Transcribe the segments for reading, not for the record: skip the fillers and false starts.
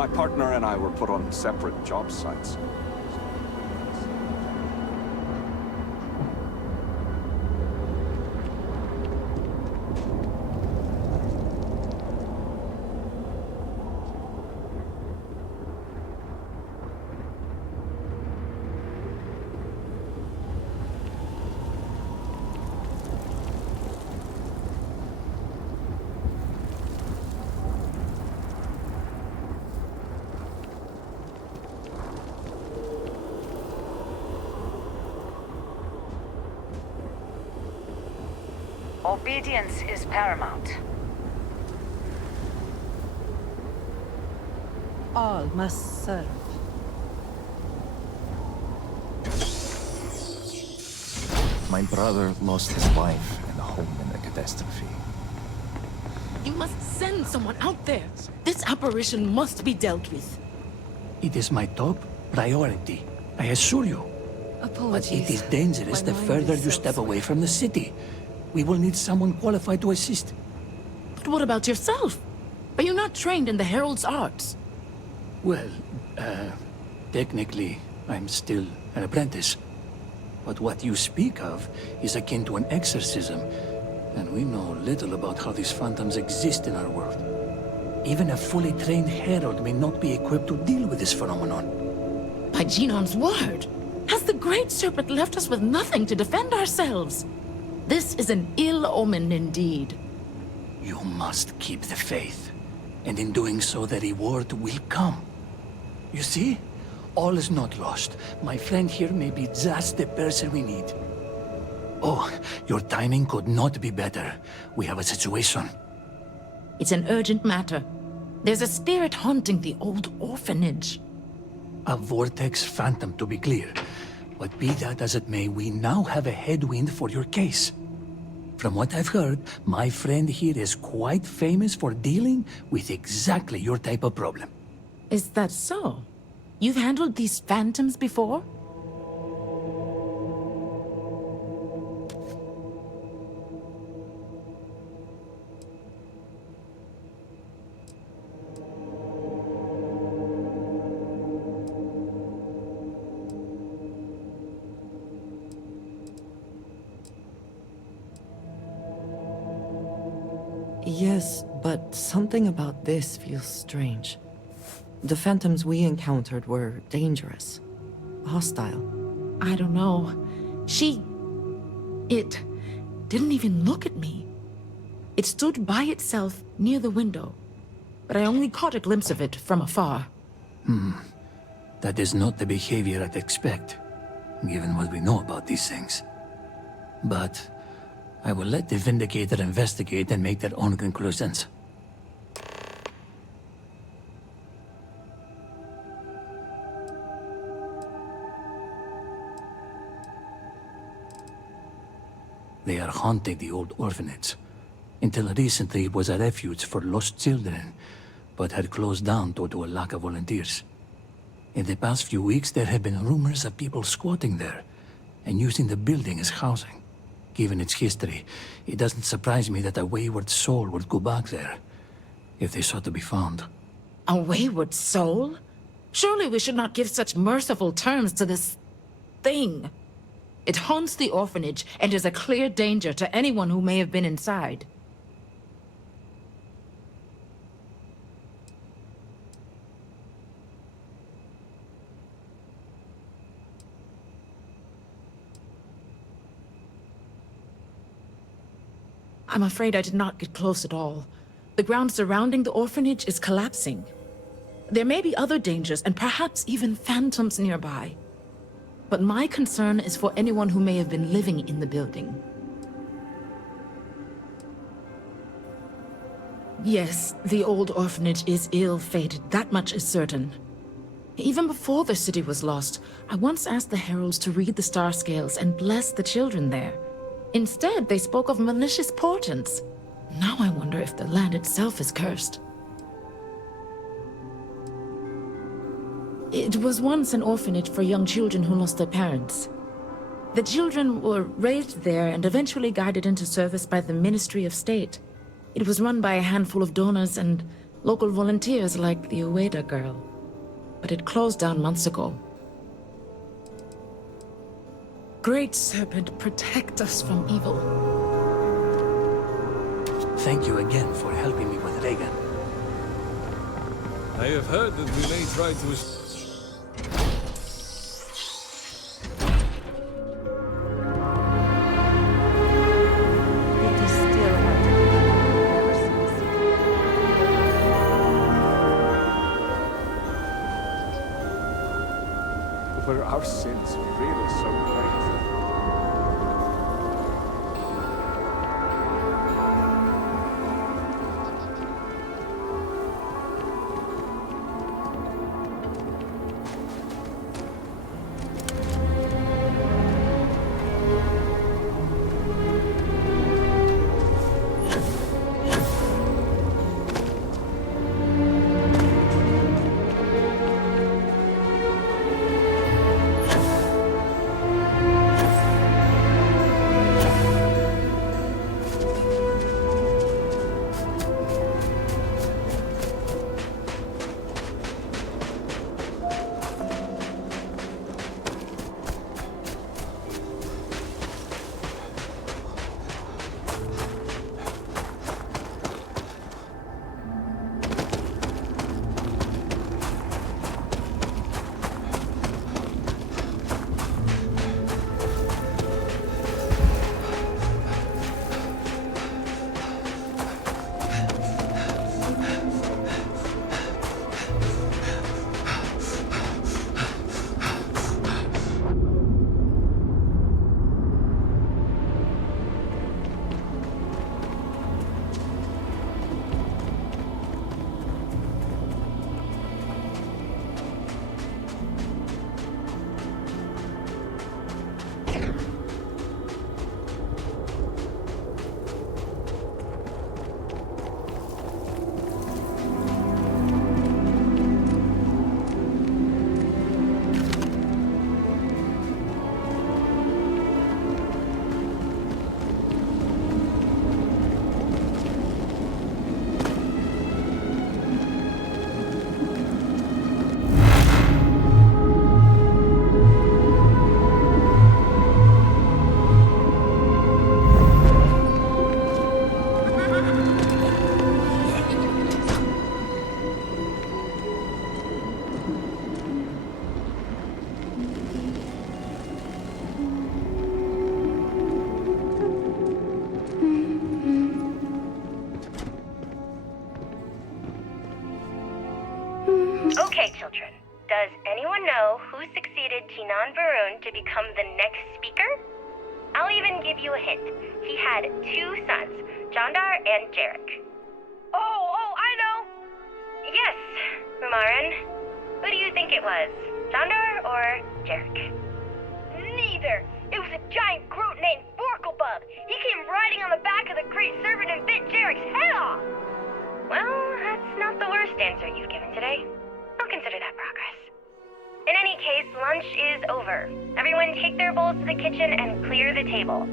My partner and I were put on separate job sites. Obedience is paramount. All must serve. My brother lost his wife and home in the catastrophe. You must send someone out there. This apparition must be dealt with. It is my top priority, I assure you. Apologies. But it is dangerous the further you step away from the city. We will need someone qualified to assist. But what about yourself? Are you not trained in the Herald's arts? Well, technically, I'm still an apprentice. But what you speak of is akin to an exorcism, and we know little about how these phantoms exist in our world. Even a fully trained herald may not be equipped to deal with this phenomenon. By Genom's word! Has the Great Serpent left us with nothing to defend ourselves? This is an ill omen indeed. You must keep the faith, and in doing so the reward will come. You see? All is not lost. My friend here may be just the person we need. Oh, your timing could not be better. We have a situation. It's an urgent matter. There's a spirit haunting the old orphanage. A vortex phantom, to be clear. But be that as it may, we now have a headwind for your case. From what I've heard, my friend here is quite famous for dealing with exactly your type of problem. Is that so? You've handled these phantoms before? Yes, but something about this feels strange. The phantoms we encountered were dangerous, hostile. I don't know. It didn't even look at me. It stood by itself near the window, but I only caught a glimpse of it from afar. That is not the behavior I'd expect, given what we know about these things. But I will let the Vindicator investigate and make their own conclusions. They are haunting the old orphanage. Until recently, it was a refuge for lost children, but had closed down due to a lack of volunteers. In the past few weeks, there have been rumors of people squatting there and using the building as housing. Given its history, it doesn't surprise me that a wayward soul would go back there, if they sought to be found. A wayward soul? Surely we should not give such merciful terms to this thing. It haunts the orphanage and is a clear danger to anyone who may have been inside. I'm afraid I did not get close at all. The ground surrounding the orphanage is collapsing. There may be other dangers and perhaps even phantoms nearby. But my concern is for anyone who may have been living in the building. Yes, the old orphanage is ill-fated, that much is certain. Even before the city was lost, I once asked the heralds to read the star scales and bless the children there. Instead, they spoke of malicious portents. Now I wonder if the land itself is cursed. It was once an orphanage for young children who lost their parents. The children were raised there and eventually guided into service by the Ministry of State. It was run by a handful of donors, and Local volunteers like the Ueda girl. But it closed down months ago. Great Serpent, protect us from evil. Thank you again for helping me with Reagan. I have heard that we may try to... It is still hard to believe I've never seen a city. Were our sins really so great? Okay, children. Does anyone know who succeeded Jinan Varun to become the next speaker? I'll even give you a hint. He had 2 sons, Jandar and Jarek. Oh, I know! Yes, Umaran. Who do you think it was? Jandar or Jarek? Neither. It was a giant Groot named Borklebub. He came riding on the back of the Great Serpent and bit Jarek's head off. Well, that's not the worst answer you've given today. I'll consider that progress. In any case, lunch is over. Everyone take their bowls to the kitchen and clear the table.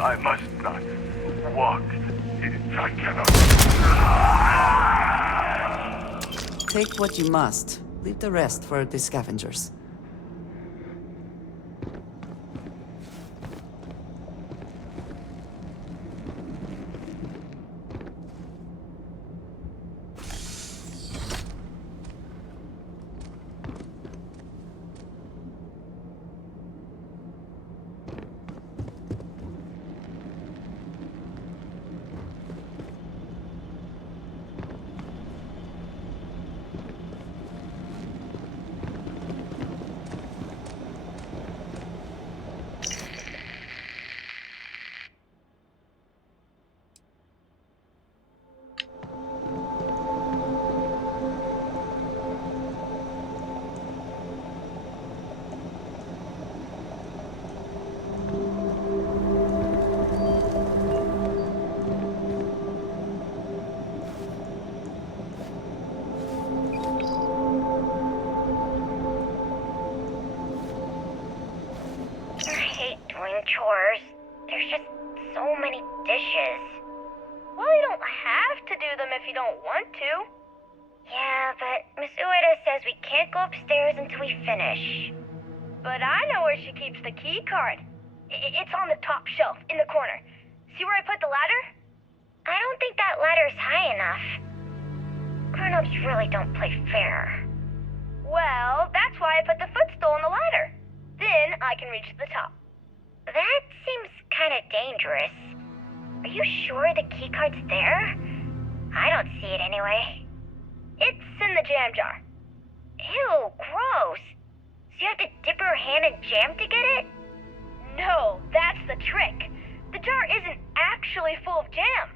I must not walk. I cannot. Take what you must. Leave the rest for the scavengers. Chores. There's just so many dishes. Well, you don't have to do them if you don't want to. Yeah, but Miss Ueda says we can't go upstairs until we finish. But I know where she keeps the key card. It's on the top shelf, in the corner. See where I put the ladder? I don't think that ladder's high enough. Grown-ups really don't play fair. Well, that's why I put the footstool on the ladder. Then I can reach the top. That seems kind of dangerous. Are you sure the keycard's there? I don't see it anyway. It's in the jam jar. Ew, gross. So you have to dip your hand in jam to get it? No, that's the trick. The jar isn't actually full of jam.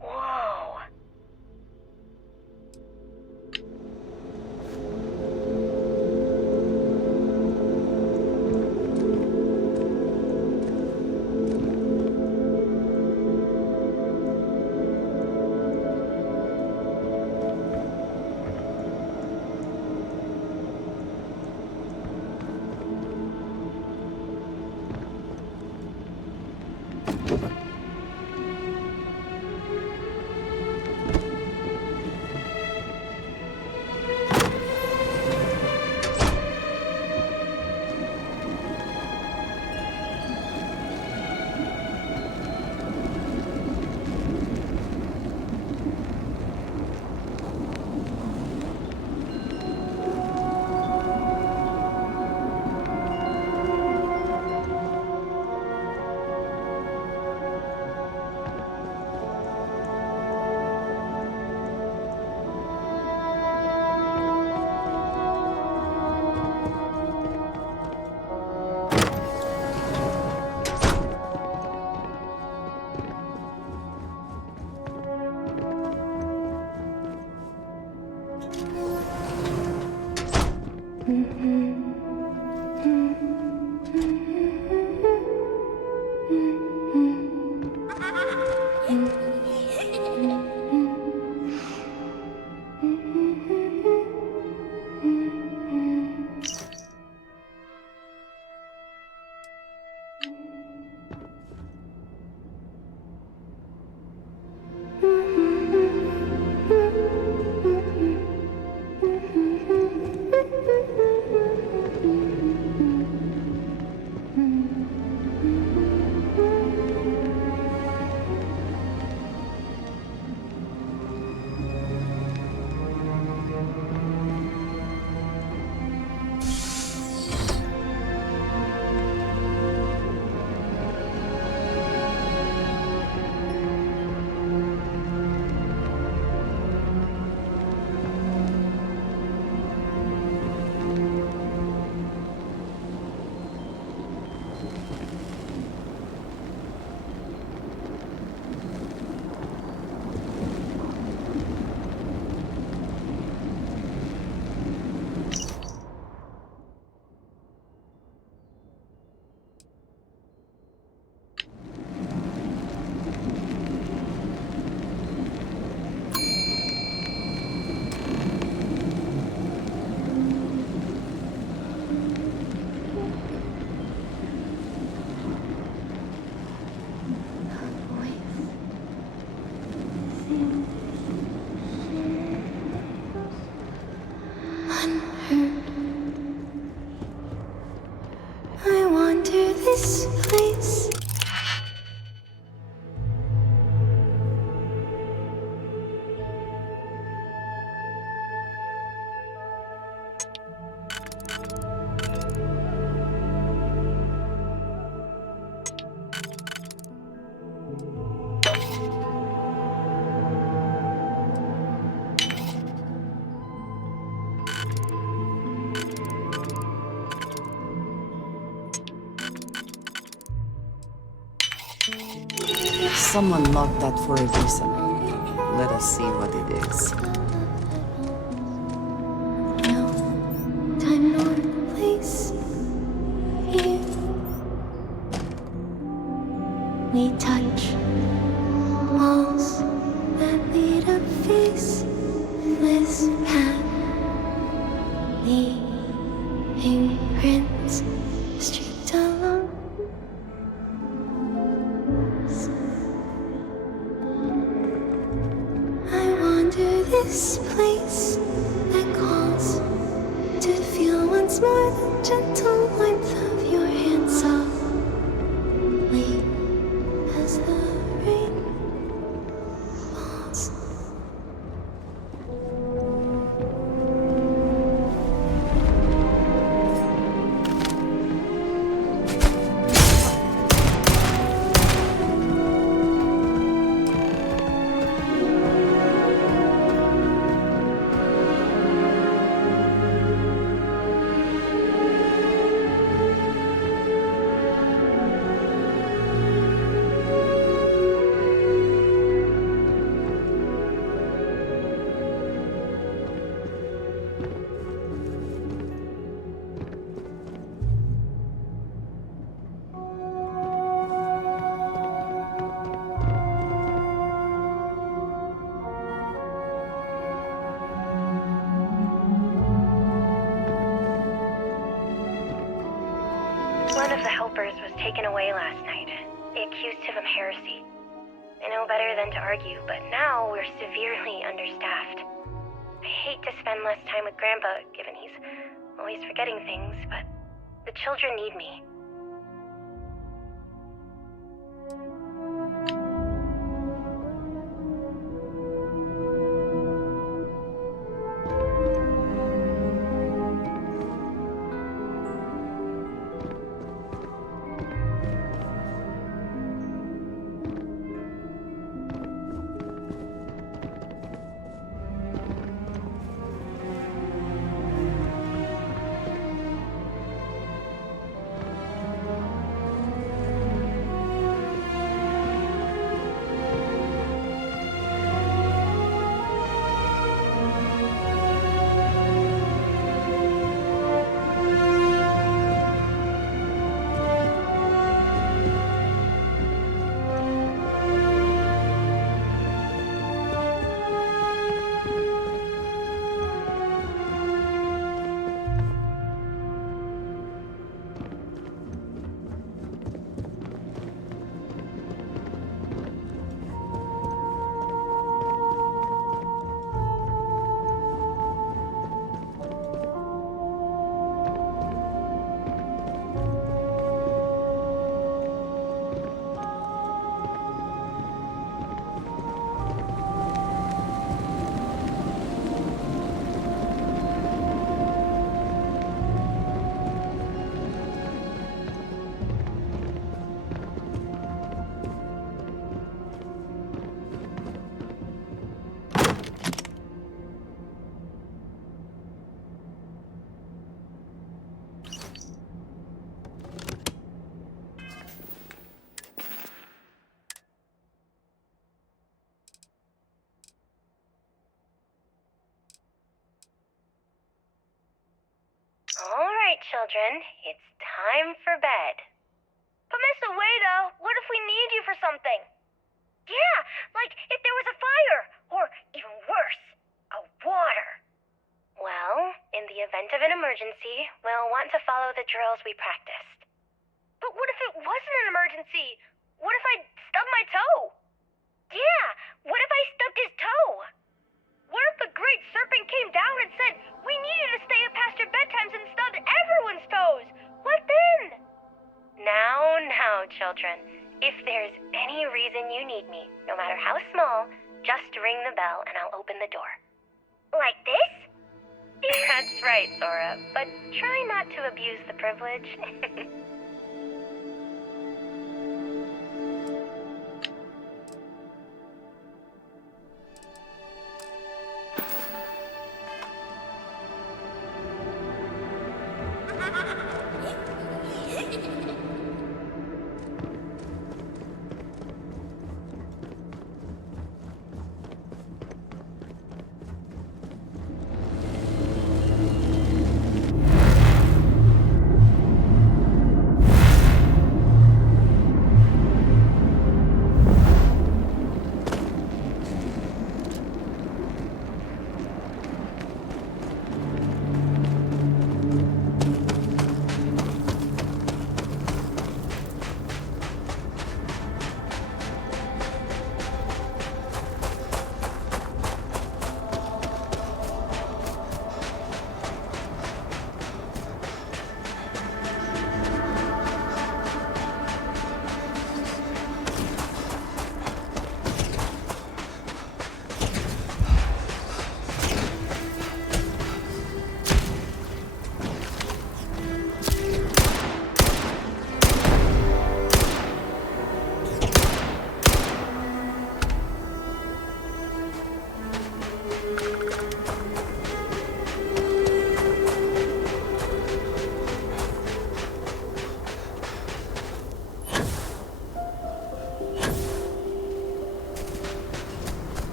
Whoa. Someone locked that for a reason. Let us see what it is. No time nor place here. We touch walls that lead up faceless path. Leaving prints streaked along. I wander this place that calls to feel once more the gentle warmth of your hand softly as the rain falls. One of the helpers was taken away last night. They accused him of heresy. I know better than to argue, but now we're severely understaffed. I hate to spend less time with Grandpa, given he's always forgetting things, but the children need me. All right, children, it's time for bed. But Miss Ueda, what if we need you for something? Yeah, like if there was a fire, or even worse, a water. Well, in the event of an emergency, we'll want to follow the drills we practiced. But what if it wasn't an emergency? What if I stubbed my toe? Yeah, what if I stubbed his toe? What if the Great Serpent came down and said we needed to stay up past your bedtimes and stubbed everyone's toes? What then? Now, children. If there's any reason you need me, no matter how small, just ring the bell and I'll open the door. Like this? That's right, Sora, but try not to abuse the privilege.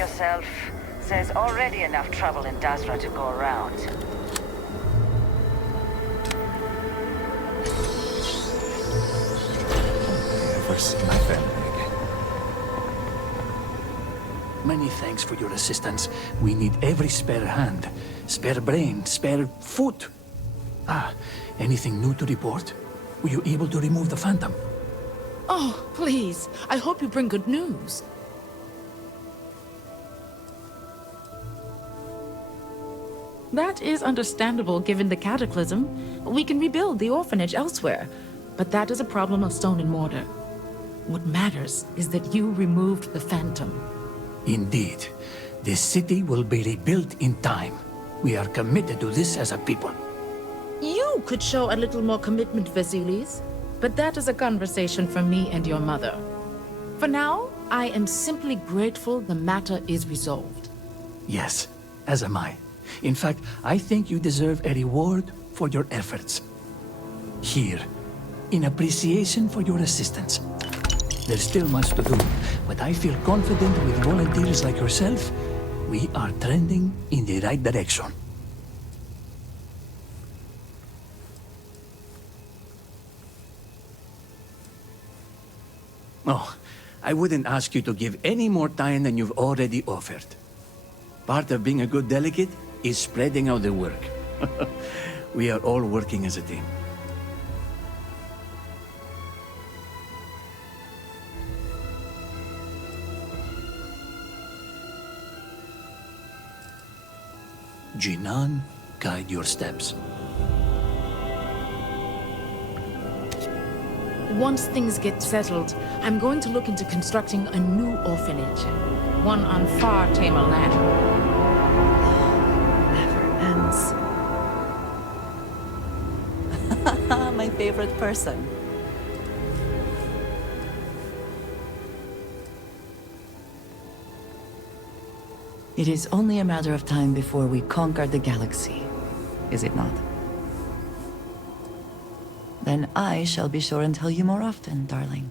yourself. There's already enough trouble in Dasra to go around. Never see my family again. Many thanks for your assistance. We need every spare hand, spare brain, spare foot. Ah, anything new to report? Were you able to remove the Phantom? Oh, please. I hope you bring good news. That is understandable given the cataclysm. We can rebuild the orphanage elsewhere, but that is a problem of stone and mortar. What matters is that you removed the Phantom. Indeed. The city will be rebuilt in time. We are committed to this as a people. You could show a little more commitment, Vasilis, but that is a conversation for me and your mother. For now, I am simply grateful the matter is resolved. Yes, as am I. In fact, I think you deserve a reward for your efforts. Here, in appreciation for your assistance. There's still much to do, but I feel confident with volunteers like yourself, we are trending in the right direction. Oh, I wouldn't ask you to give any more time than you've already offered. Part of being a good delegate is spreading out the work. We are all working as a team. Jinan, guide your steps. Once things get settled, I'm going to look into constructing a new orphanage. One on far tamer land. Never ends. My favorite person. It is only a matter of time before we conquer the galaxy, is it not? Then I shall be sure and tell you more often, darling.